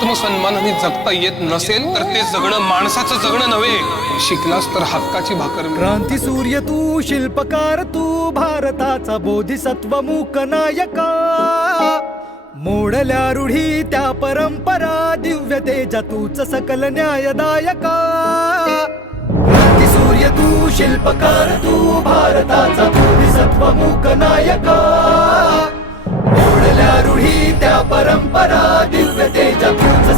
आत्मसन्मानाने जगता येत नसेल तर ते जगणं माणसाचं जगणं नव्हे. शिकलास तर हक्काची भाकर क्रांती सूर्य तू शिल्पकार तू भारताचा बोधिसत्व मूक नायका मोडल्या रूढी त्या परंपरा दिव्य तेजा तूच सकल न्यायदायका. क्रांती सूर्य तू शिल्पकार तू भारताचा बोधिसत्व मूक नायका मोडल्या रूढी त्या परंपरा दिव्य